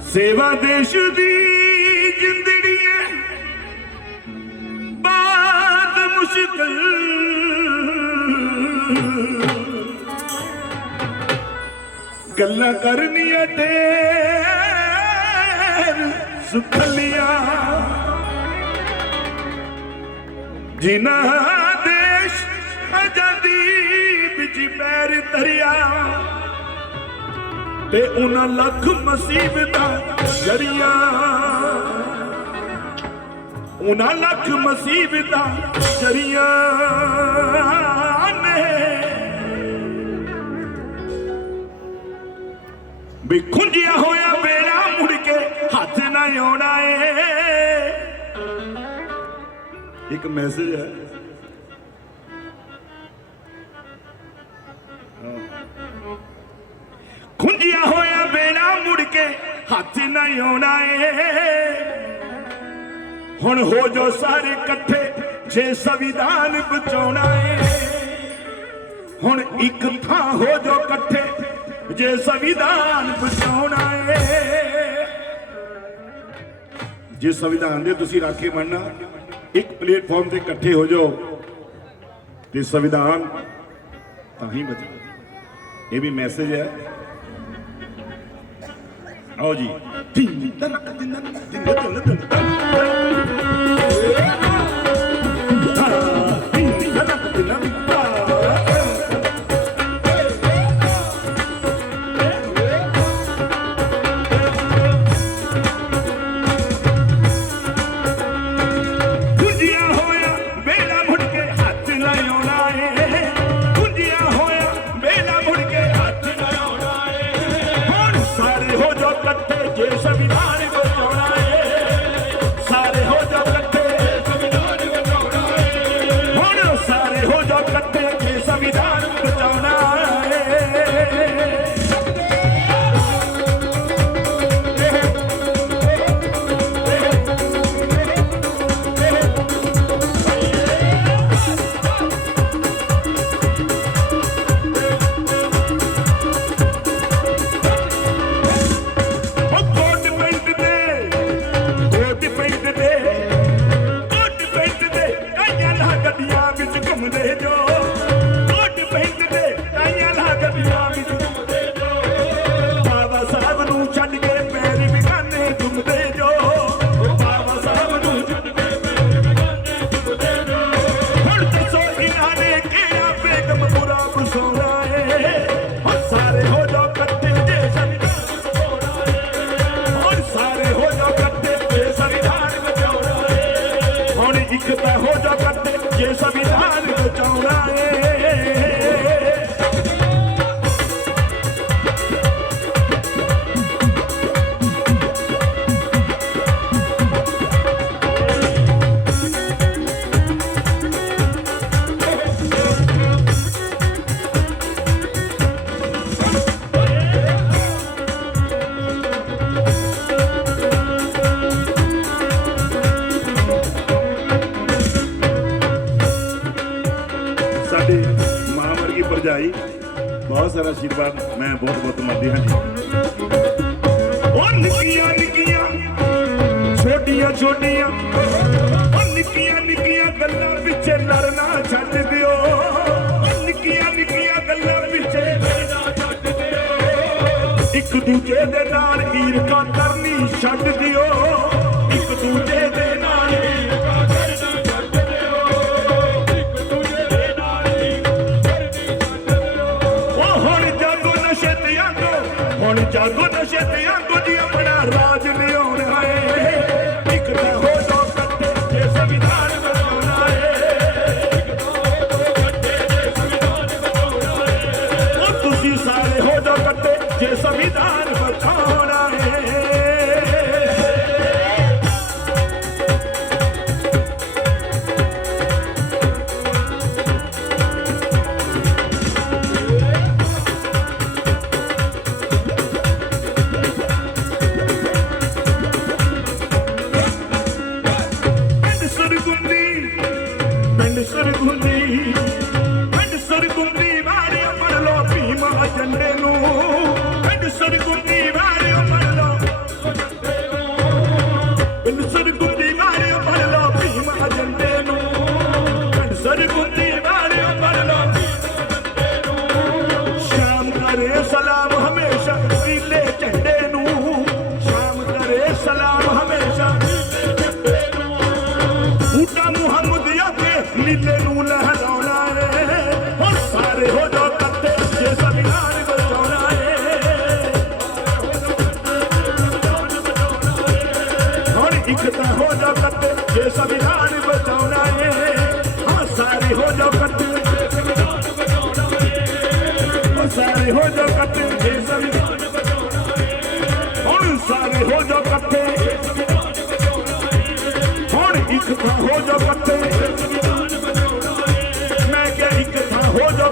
ਸੇਵਾ ਦੇਸ਼ ਦੀ ਜਿੰਦੜੀ ਹੈ। ਬਾਤ ਮੁਸ਼ਕਲ। ਗੱਲਾਂ ਕਰਨੀਆਂ ਢੇਰ ਸੁਖਲੀਆਂ। ਜਿਨ੍ਹਾਂ ਦੇਸ਼ ਆਜ਼ਾਦੀ ਵਿੱਚ ਪੈਰ ਧਰਿਆ। ਤੇ ਉਹਨਾਂ ਲੱਖ ਮੁਸੀਬਤਾਂ ਜੜੀਆਂ ਉਹਨਾਂ ਲੱਖ ਮੁਸੀਬਤਾਂ ਜੜੀਆਂ ਨੇ। ਵੀ ਖੁੰਝਿਆ ਹੋਇਆ ਬੇੜਾ ਮੁੜ ਕੇ ਹੱਥ ਨਾ ਆਉਣਾ ਏ ਇੱਕ ਮੈਸੇਜ ਹੈ। ਹੱਥ ਨਾ ਆਉਣਾ ਏ ਹੁਣ ਹੋ ਜੋ ਸਾਰੇ ਇਕੱਠੇ, ਜੇ ਸੰਵਿਧਾਨ ਬਚਾਉਣਾ ਏ ਹੁਣ ਇੱਕ ਥਾਂ ਹੋ ਜੋ ਇਕੱਠੇ, ਜੇ ਸੰਵਿਧਾਨ ਬਚਾਉਣਾ ਏ ਜੇ ਸੰਵਿਧਾਨ ਦੇ ਤੁਸੀਂ ਰਾਖੇ ਬਣਨਾ, ਇੱਕ ਪਲੇਟਫਾਰਮ ਤੇ ਇਕੱਠੇ ਹੋ ਜਾਓ, ਤੇ ਸੰਵਿਧਾਨ ਤਾਂ ਹੀ ਬਚੇ। ਇਹ ਵੀ ਮੈਸੇਜ ਹੈ। ਆਓ ਜੀ। ਤਿੰਨ ਤਨਕ ਤਿੰਨ ਤਿੰਨ ਤਿੰਨ ਸਾਡੀ ਮਾਂ ਵਰਗੀ ਭਰਜਾਈ। ਬਹੁਤ ਸਾਰਾ ਆਸ਼ੀਰਵਾਦ ਮੈਂ ਬਹੁਤ ਬਹੁਤ ਮੰਨਦੀ ਹਾਂ ਜੀ। ਉਹ ਨਿੱਕੀਆਂ ਨਿੱਕੀਆਂ, ਛੋਟੀਆਂ ਛੋਟੀਆਂ, ਉਹ ਨਿੱਕੀਆਂ ਨਿੱਕੀਆਂ ਗੱਲਾਂ ਪਿੱਛੇ ਲੜਨਾ ਛੱਡ ਦਿਓ। ਉਹ ਨਿੱਕੀਆਂ ਨਿੱਕੀਆਂ ਗੱਲਾਂ ਪਿੱਛੇ ਲੜਨਾ ਛੱਡ ਦਿਓ। ਇੱਕ ਦੂਜੇ ਦੇ ਨਾਲ ਈਰਖਾ ਕਰਨੀ ਛੱਡ ਦਿਓ। ਇੱਕ ਦੂਜੇ ਹੁਣ ਜਾਗੋ ਨਸ਼ੇ ਤੇ ਆਗੋ ਜੀ ਆਪਣਾ ਰਾਜ ਲਿਆਉਣਾ ਸ਼ਾਮ ਕਰੇ ਸਲਾਮ ਹਮੇਸ਼ਾ ਨੀਲੇ ਝੰਡੇ ਨੂੰ। ਸ਼ਾਮ ਕਰੇ ਸਲਾਮ ਹਮੇਸ਼ਾ ਝੰਡੇ ਨੂੰ। ਮੁਹੰਮਦ ਆਕੇ ਨੂੰ ਲਹਿਰਾਉਣਾ। ਇੱਕ ਤਾਂ ਹੋ ਜਾ ਕੱਤੇ ਜੇ ਸੰਵਿਧਾਨ ਬਚਾਉਣਾ ਏ, ਹਾਂ ਸਾਰੇ ਹੋ ਜਾ ਕੱਟੇ, ਜੇ ਸੰਵਿਧਾਨ ਬਚਾਉਣਾ ਏ। ਸਾਰੇ ਹੋ ਜਾ ਕੱਟੇ, ਜੇ ਸੰਵਿਧਾਨ ਬਚਾਉਣਾ ਏ। ਹੁਣ ਸਾਰੇ ਹੋ ਜਾ ਕੱਟੇ, ਜੇ ਸੰਵਿਧਾਨ ਬਚਾਉਣਾ ਏ। ਹੁਣ ਇੱਕ ਤਾਂ ਹੋ ਜਾ ਕੱਟੇ, ਜੇ ਸੰਵਿਧਾਨ ਬਚਾਉਣਾ ਏ। ਮੈਂ ਕਿਹਾ ਇੱਕ ਤਾਂ ਹੋ ਜਾ